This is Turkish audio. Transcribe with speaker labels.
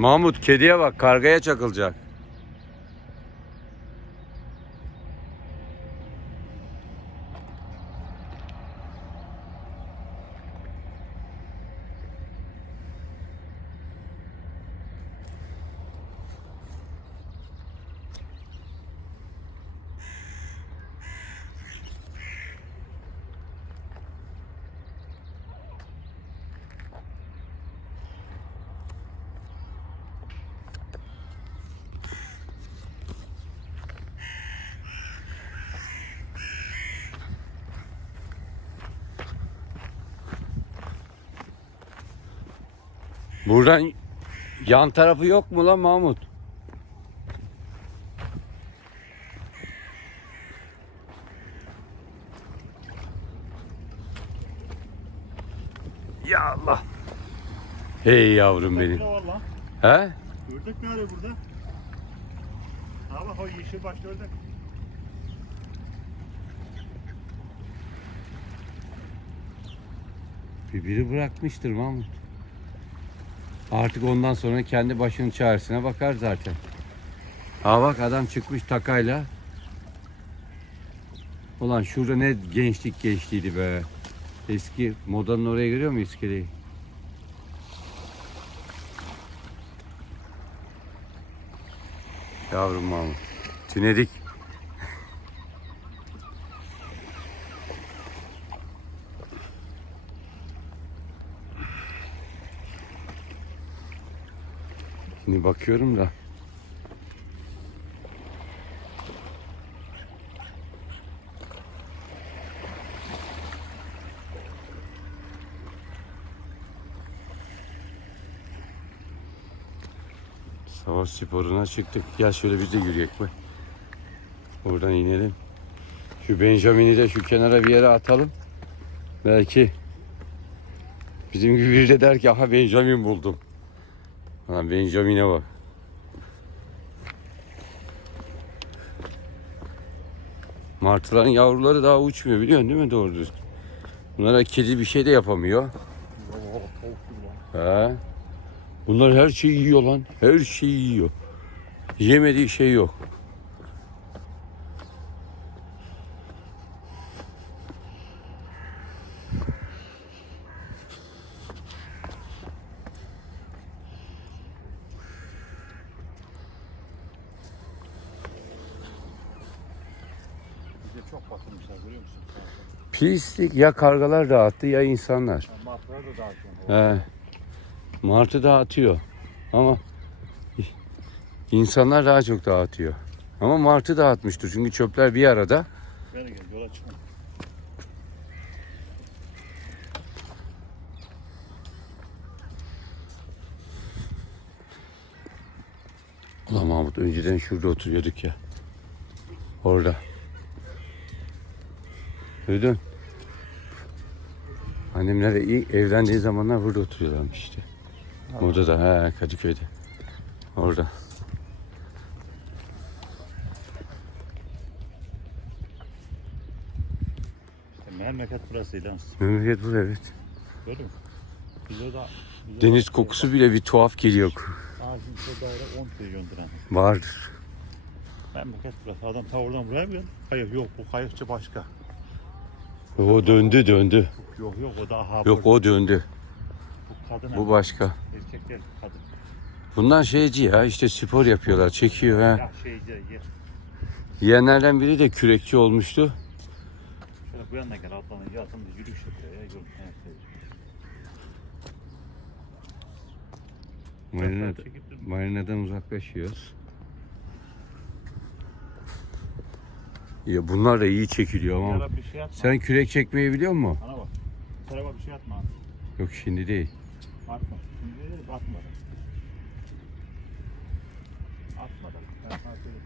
Speaker 1: Mahmut kediye bak kargaya çakılacak. Buradan yan tarafı yok mu lan Mahmut? Ya Allah. Hey yavrum benim.
Speaker 2: Var lan?
Speaker 1: He?
Speaker 2: Ördek ne arıyor burada? Ha bak o yeşil başlı ördek.
Speaker 1: Bir biri bırakmıştır Mahmut. Artık ondan sonra kendi başının çaresine bakar zaten. Ha bak adam çıkmış takayla. Ulan şurada ne gençlik gençliğiydi be. Eski modanın oraya görüyor muyuz iskeleyi? Yavrum Mahmut. Tünedik. Şimdi bakıyorum da. Savaş sporuna çıktık. Gel şöyle biz de yürüyek be. Buradan inelim. Şu Benjamin'i de şu kenara bir yere atalım. Belki bizim gibi biri de der ki aha Benjamin buldum. Ha Benjamin'e bak. Martıların yavruları daha uçmuyor biliyorsun değil mi doğru düzgün? Bunlara kedi bir şey de yapamıyor. He. Bunlar her şeyi yiyor lan. Her şeyi yiyor. Yemediği şey yok.
Speaker 2: Bize çok batırmışlar görüyor musun?
Speaker 1: Pislik ya kargalar dağıttı ya insanlar.
Speaker 2: Martılar da dağıtıyor.
Speaker 1: He. Martı dağıtıyor. Ama insanlar daha çok dağıtıyor. Ama martı dağıtmıştır. Çünkü çöpler bir arada.
Speaker 2: Beni gel yola çıkma.
Speaker 1: Ulan Mahmut önceden şurada oturuyorduk ya. Orada. Duydun? Annemler de ilk evlendiği zamanlar burada oturuyorlarmış işte. Burada da he Kadıköy'de. Orada.
Speaker 2: İşte memleket burası lan.
Speaker 1: Memleket bu evet.
Speaker 2: Gördün mü? Biz orada... biz
Speaker 1: Deniz
Speaker 2: orada-
Speaker 1: kokusu bile bir tuhaf geliyor.
Speaker 2: Ağzın şu daire 10 trilyon lira.
Speaker 1: Vardır.
Speaker 2: Memleket burası. Adam tavırdan buraya mı geldi? Hayır yok bu kayıkçı başka.
Speaker 1: O döndü döndü.
Speaker 2: Yok yok o daha ha.
Speaker 1: Yok o döndü.
Speaker 2: Bu kadın
Speaker 1: Bu başka.
Speaker 2: Erkek değil kadın.
Speaker 1: Bunlar şeyci ya işte spor yapıyorlar çekiyor ha.
Speaker 2: Ya şey yer.
Speaker 1: Yiyenlerden biri de kürekçi olmuştu.
Speaker 2: Şöyle bu yanına gel ablanın yatında yürüyüş yapıyor ya. Yol
Speaker 1: Marina, marinadan uzaklaşıyoruz. Ya bunlar da iyi çekiliyor ama.
Speaker 2: Bir şey atma.
Speaker 1: Sen kürek çekmeyi biliyor musun?
Speaker 2: Bana bak. Bu tarafa bir şey atma.
Speaker 1: Yok şimdi değil.
Speaker 2: Atma. Şimdi değil atma. Atma da. Ben sana söyleyeyim.